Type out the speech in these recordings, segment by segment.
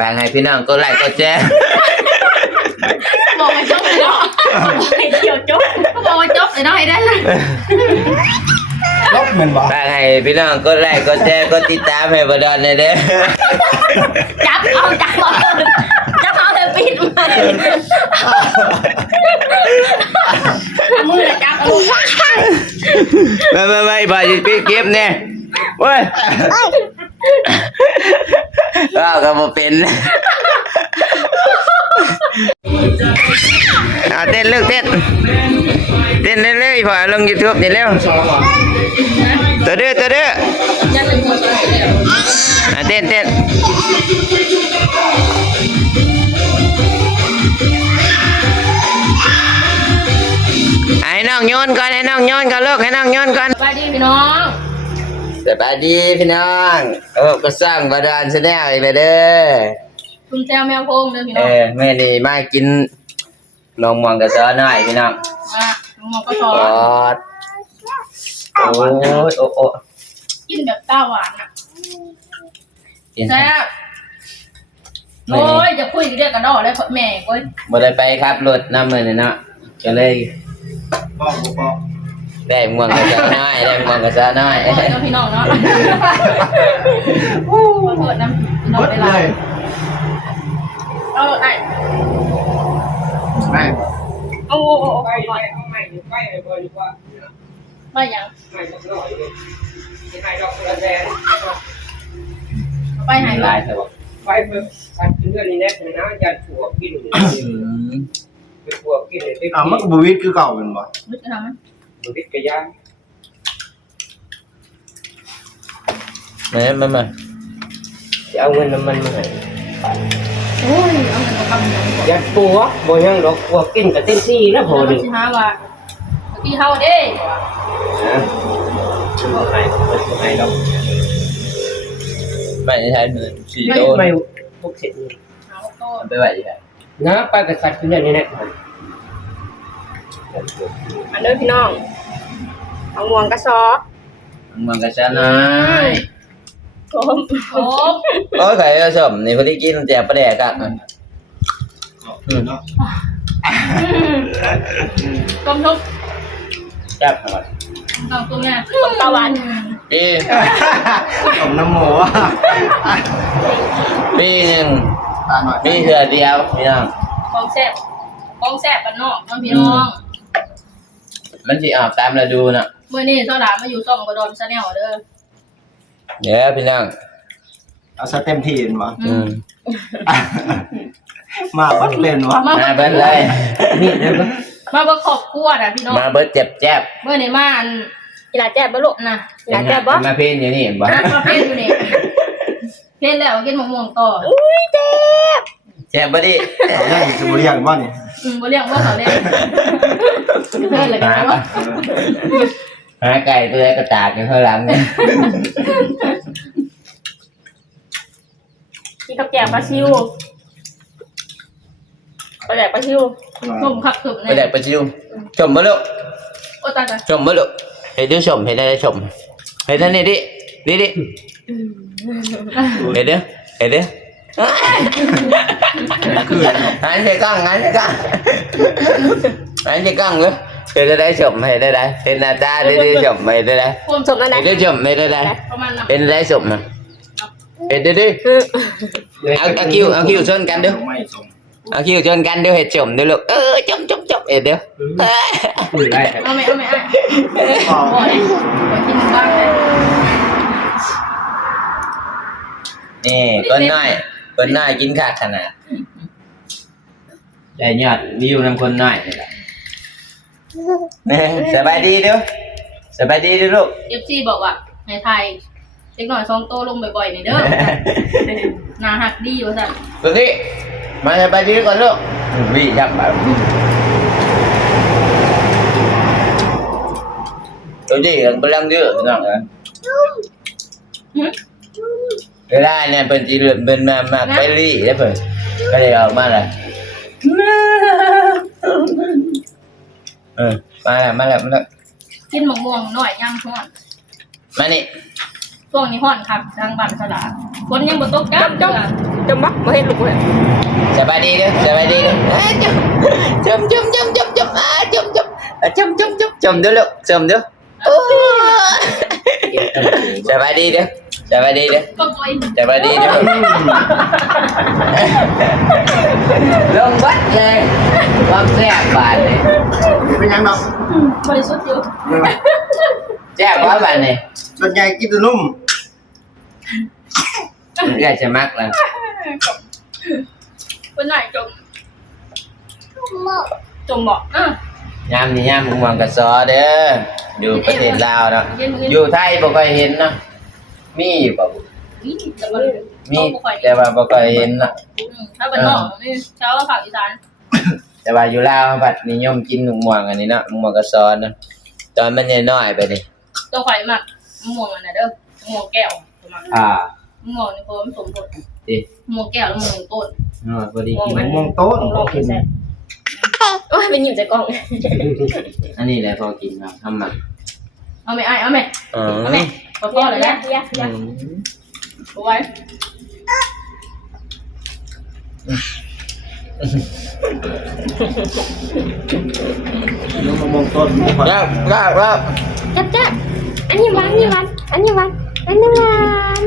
ฝากให้พี่น้องก็ไลค์ก็แชร์บอกมาจบเลยเนาะให้เกี่ยวจบก็บอกมาจบเลยเนาะให้ได้ลบมันบอกฝากให้พี่น้องก็ไลค์ก็แชร์ก็ติดตามให้บ่ดอนเลยเด้อจับเอาเลยปิดมามือเลยจับไม่บ่สิปิดเก็บแน่โอ้ยก็บ่เป็นเต้นเลิกเต้นเรื่อยๆพอลง YouTube นี่แล้วตัวเด้อเต้นให้น้องโยนก่อนลูกให้น้องโยนก่อนสวัสดีพี่น้องสวัสดีพี่น้องก็สร้างบาดาลแชนแนลอีกแล้วเด้อคุณแซวแมวโพงเด้อพี่น้องแม่นี่มากินนมม่วงกระซ้อหน่อยพี่น้องน้องมองก็ซอสโอ้กินแบบต้าหวานอ่ะแซ่บโอ้ยจะคุยเรียกกันดอเลยแม่โอ้ยบ่ได้ไปครับรถน้ำเลยเนาะก็เลยได้ม่วงกระซ้อหน่อยพี่น้องเนาะขอโทษนะพี่น้องเวลาไอ้โอ้ไปยังไปหายไปไปเพื่อนนี่แน่นะยันผัวกินเป็นผัวกินเลยมันก็บวิดคือเก่าเป็นบ่วิทย์ทำไหมบวิดกระยางมาจะเอาเงินน้ำมันมาให้โอ้ยเอาเงินมาทำยันผัวบ่ยังดอกผัวกินกับเต้นซี่นะพอดีฮะว่าที่เฮาเด้ไม่ดอกไม่ใช่เงิน4 โตไม่พวกเสร็จไปไหวดินะไปกับสัตว์ขึ้นนี่แน่อันเด้อพี่น้องเอาม่วงกระซอม่วงกระซ้อหน่อยโอ้ยไข่ผสมนี่พอดีกินแจ่วปลาแดกอ่ะต้มทุกแซ่บครับต้มเนี่ยต้มปลาหวานต้มน้ำหมูปีหนึ่งปีเถื่อเดียวพี่น้องของแซ่บบ้านนอกน้องพี่น้องมันสิออกตามฤดูน่ะเมื่อนี้เจ้าหลานมาอยู่ช่องบดอนชาแนลเด้อเดี๋ยวพี่น้องเอาซะเต็มที่บ่มาเบิดเล่นวะมาเบิดเลยนี่มาเบิดครอบครัวน่ะพี่น้องมาเบิดแจ๊บเมื่อนี้มาอันอีหลาแจ๊บบ่ลูกน่ะอีหลาแจ๊บบ่มาเพลนอยู่นี่บ่มาเพลนอยู่นี่เพลนแล้วกินมะม่วงต่ออุ้ยแจ๊บบ่ดิเอาได้สิบ่เลี้ยงบ่นี่บ่เลี้ยงบ่เขาเลี้ยงเพิ่นเลยกันว่าหาไก่ตัวใดก็ตากอยู่ข้างหลังนี่กินกับแกงปลาซิวปลาแดกปลาซิวต้มคักสุดเนี่ยปลาแดกปลาซิวชมบ่ลูกโอ้ตายชมบ่ลูกเฮ็ดชมเฮ็ดได้ชมเฮ็ดนี่ดิเฮ็ดเด้ออันนี้กล้องเลยเฮ็ดได้ชมเฮ็ดได้เฮ็ดหน้าตาได้ชมเฮ็ดได้ความชมอะไรเฮ็ดชมเฮ็ดได้เฮ็ดได้ชมนะเฮ็ดดิเอาคิวชนกันเด้อเอาคิวชนกันเด้อเฮ็ดชมเด้อลูกชมเฮ็ดเด้อเอาไม่กินบ้างเลยนี่คนน้อยกินขาดขนาดได้ยอดวิวนำคนน้อยนี่แหละสบายดีลูกFC บอกว่าในไทยเล็กหน่อย2 โตลงบ่อยๆนี่เด้อหน้าหักดีว่าซั่นดูสิมาสบายดีก่อนลูกวิ่งยับแบบดูดิกำลังเยอะน้องเวลาเนี่ยเป็นจีเรือนเป็นมาไปรีได้เพิ่นก็เลยออกมาเลยมาแล้วกินมะม่วงหน่อยย่างทอดมานี่ ช่วงนี้ฮ้อนคักทางบ้านสลาฝนยังบ่ตกจ้าจ้า จมบ่บ่เห็นลูกเลย สบายดีเด้อสบายดีเด้อจมจมจมจมจมจมจมจมจมจมจมเด้อลูกจมเด้อสบายดีเด้อสบายดีเด้อ ก็บ่อย สบายดีเด้อลงวัดเลยความแซ่บบาดเลย เป็นยังดอก บริสุทธิ์อยู่ แซ่บว่าบาดนี่ ส่วนใหญ่กินแต่นุ่ม เรียกจะมักแล้ว เป็นไหนจมบ่อ่ะ ยามนี่ยามมึงมองกระซอเด้ออยู่ประเทศลาวเนาะอยู่ไทยบ่ค่อยเห็นเนาะมีอยู่บ่ นี่แต่ว่า มีแต่ว่าบ่ค่อยเห็นเนาะ ถ้าเป็นน้องนี่ชาวภาคอีสาน แต่ว่าอยู่ลาวบัดนิยมกินหมูม่วงอันนี้เนาะหมูม่วงกระซอเนาะตอนมันน้อยๆไปนี่ ตัวข่อยมากม่วงอันน่ะเด้อม่วงแก้วมา อ่า ม่วงนี่พอมันสมบูรณ์ ดิ ม่วงแก้วแล้วม่วงต้น พอดีกิน มองโต๊ะ ลองกินแซ่บโอ้ยเป็นหยิบใจกล้อง อันนี้แหละพอกินครับทำมา เอาไหมเอาไหม อ๋อ เอาไหมพอเลยนะ เย เอาไว้ นุ่มมองต้น ครับครับครับ จับจับอันนี้หวานอันนี้หวานอันนี้หวานอันนี้หวาน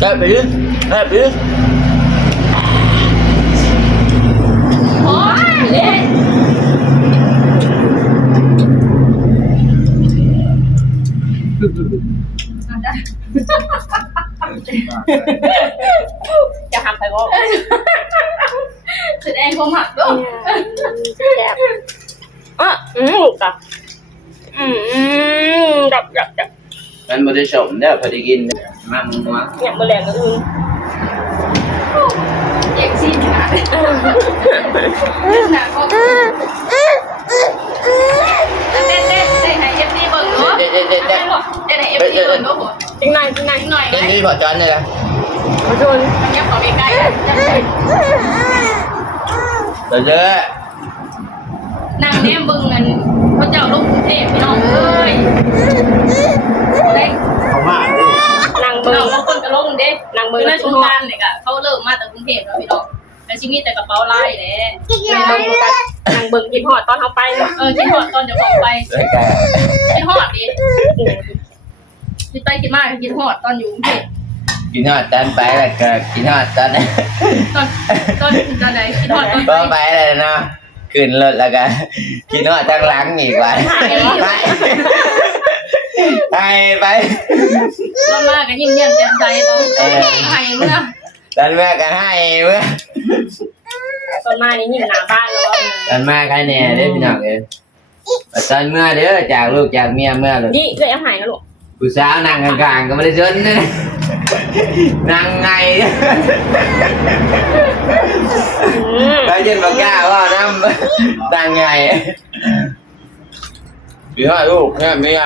ครับไปดิครับไปดิ โอ้ยเล่นจะหักไปบ่ แสดงความหักด้วย แซ่บลูกอ่ะดับ มันบ่ได้สมเด้อพอดีกินมาหมูม่วง เนี่ยมื้อแรงก็อื่น เอกซี่หนาหนาก็เต้นให้เอฟซีเบิ่งเนาะ เด็ด เต้นให้เอฟซีเบิ่งเนาะ อีกหน่อย หน่อย เด็ด นะ นี่พอจอนเลยล่ะ มาชน ยับเข้าไปใกล้ เด้อ นั่งแนมเบิ่งกันเขาเจ้าลงกรุงเทพพี่น้องเอ้ยได้ เขามา นั่งเบิ่ เรา ง บางคนก็ลงเด้ นั่งเบิ่ เมื่ ง อสงกรานต์เนี่ยก็เขาเริ่มมาจากกรุงเทพแล้วพี่น้องแต่ชีวิตแต่กระเป๋าลายแหละ นั่งเบิ่งกันนั่งเบิ่งกินฮอดตอนเฮาไปเนาะ คิดฮอดตอนจะบอกไป เลยกัน คิดฮอดดิคิดไปคิดมาคิดฮอดตอนอยู่กรุงเทพ กินฮอดตอนไปแล้วก็กินฮอดตอน ตอนไหนคิดฮอดตอน ก็ไปเลยเนาะขึ้นรถแล้วก็กินฮอดทางหลังอีกว่าไป ตอนมาก็ยิ้มแย้มแจ่มใสตอนให้เมื่อ ตอนแม่ก็ให้เมื่อ ตอนมานี่อยู่หน้าบ้านแล้ว ตอนมาก็แน่เด้อพี่น้องเอ้ยตอนเมื่อเด้อจากลูกจากเมียเมื่อเลย นี่เลยเอาหายนะลูก ผู้สาวนั่งข้างๆก็ไม่ได้สนนะนั่งไงแล้วยินบอกกล้าว่าน้ำนั่งไงพี่ว่าลูกเนี่ยเมีย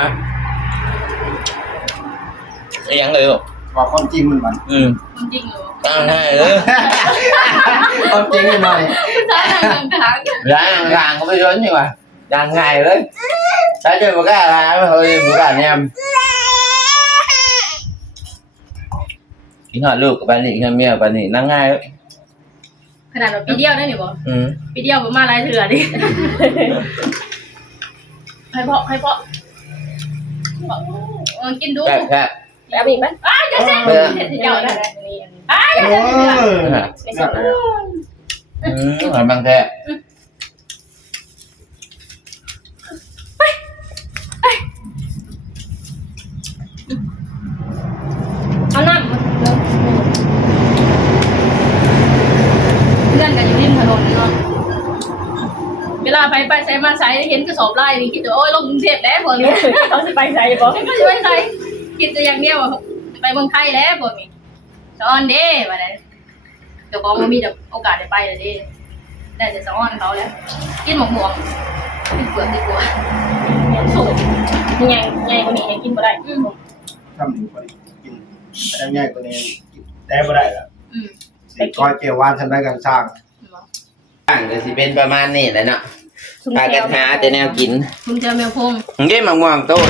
ยังเลยลูก บอกความจริงมัน จริงเหรอ นั่งไงความจริงหน่อย ใช่ทางทาง ร้านข้างๆก็ไม่สนนี่ว่านั่งไงเลยถ้าจะบอกกล้าร้านเฮ้ยบอกกล้าเนี่ยพี่หอดลูกกับปานี่เมียปานี่นั่งง่าย ขนาดแบบปีเดียวได้หนิบ่ ปีเดียวผมมาหลายเถื่อดิให้เพาะกินดู แค่ แล้วอีกไหม จะเจ๊เห็ดเจ้าได้นี่จะ เอ เจ๊ อ หอยบางแท้ เอาน้ำ เพื่อนกันอยู่ริมถนนเนาะเวลาไปใช้มาใช้เห็นกระสอบไล่นี่คิดว่าโอ้ยลงกรุงเทพแล้วพวกนี้ เขาสิไปใส่บ่ ก็จะไปใช้คิดจะอย่างเดียวไปเมืองไทยแล้วพวกนี้สะออนเด้มาได้เดี๋ยวก็มีโอกาสได้ไปเลยเด้ได้แต่สะออนเขาแล้วกินหมกม่วงกินเปลือกดีกว่า สูตรใหญ่กว่านี้ยังกินบ่ได้ ทำดีกว่ากินแต่ง่ายกว่านี้แต่ไม่ได้ละสิคอยเกี่ยววานทำได้กันสร้าง ต่างก็สิเป็นประมาณนี้แหละเนาะพากันหาแต่แนวกิน คุณเจอแมวพง เงี้ยมะม่วงต้น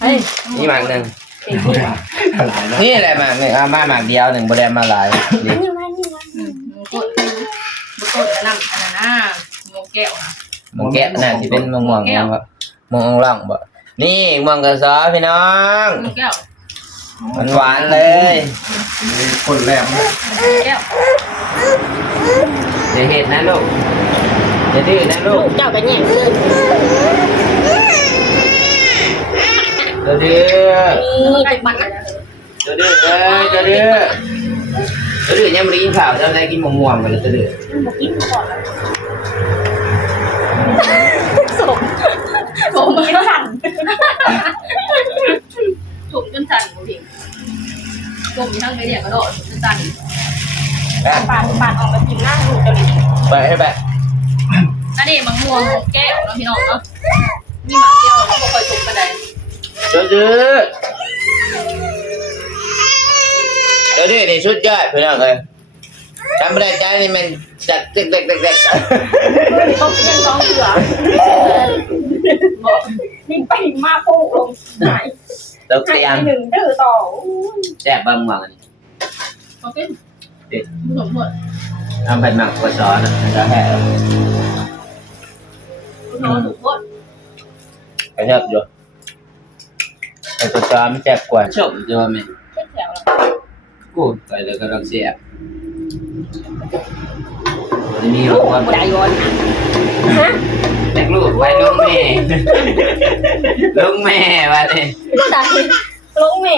เฮ้ย นี่บางหนึ่ง เต็มที่ หลายแล้ว นี่แหละหมากนี่เอามาหมากเดียวหนึ่งบ่ได้มาหลาย อันนี้วันนี่วัน มึงกดอันนั้นอันนั้นนะโมแก้วค่ะ มงแกะน่ะสิเป็นมงม่วงยังบ่มงล่องบ่นี่ม่วงกระซอพี่น้อง โมแก้ว มันหวานเลย คนแรกนะ แก้ว อย่าเห็ดนะลูกอย่าดื้อนะลู ลู ก กเจ้ากันแย่งซื้อ อย่าดื้อ นี่ ไก่มันนะ อย่าดื้ออย่าดื้ออย่าดื้อยังไม่ได้กินข้าวเจ้าได้กินมะม่วงกันเลยอย่าดื้อ มากินก่อนแล้วสม ผม กินสั่น ถุงจนสั่นหมดเลยผมมีทั้งไปเรียกกระโดดจนสั่น ปาดออกมากินหน้าลูกเจ้าดิ ไปให้ไป อันนี้มังม่วงแก้วเนาะพี่น้องเนาะมีหมากแก้วแล้วก็คอยถุงกันได้ อย่าดื้ออย่าดื้อนี่สุดยอดพี่น้องเลยทำไม่ได้ใจนี่มันจัดเด็ก ต้องเลี้ยงน้องเสือบอกนิ่งไปมาปูลงไหน ตกเตียง หนึ่งดื้อต่อ แซ่บบ้างม่วงอันนี้ โอเคหมดหมด ทำเป็นหมักกระซอนแล้วแห่ นอนหนูหมด ไปเถอะอยู่ไอ้กระซอนมันแซ่บกว่าชมจ้ะแม่ เช็ดแถวแล้ว กูไปเลยก็ต้องเสียบวันนี้เรา ลูก ควร ผู้ใดย้อนฮะ แต่งลูกไปลุงแม่ลุงแม่ว่าดิ ผู้ใดลุงแม่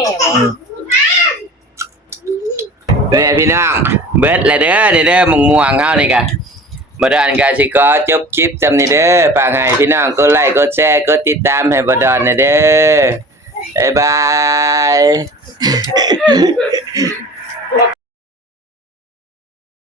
เด้อพี่น้องเบิดแล้วเด้อเด้อม่วงๆเฮานี่กะบ่ดอนก็สิขอจบคลิปจำนี้เด้อฝากให้พี่น้องกดไลค์กดแชร์กดติดตามให้บ่ดอนนะเด้อบ๊ายบาย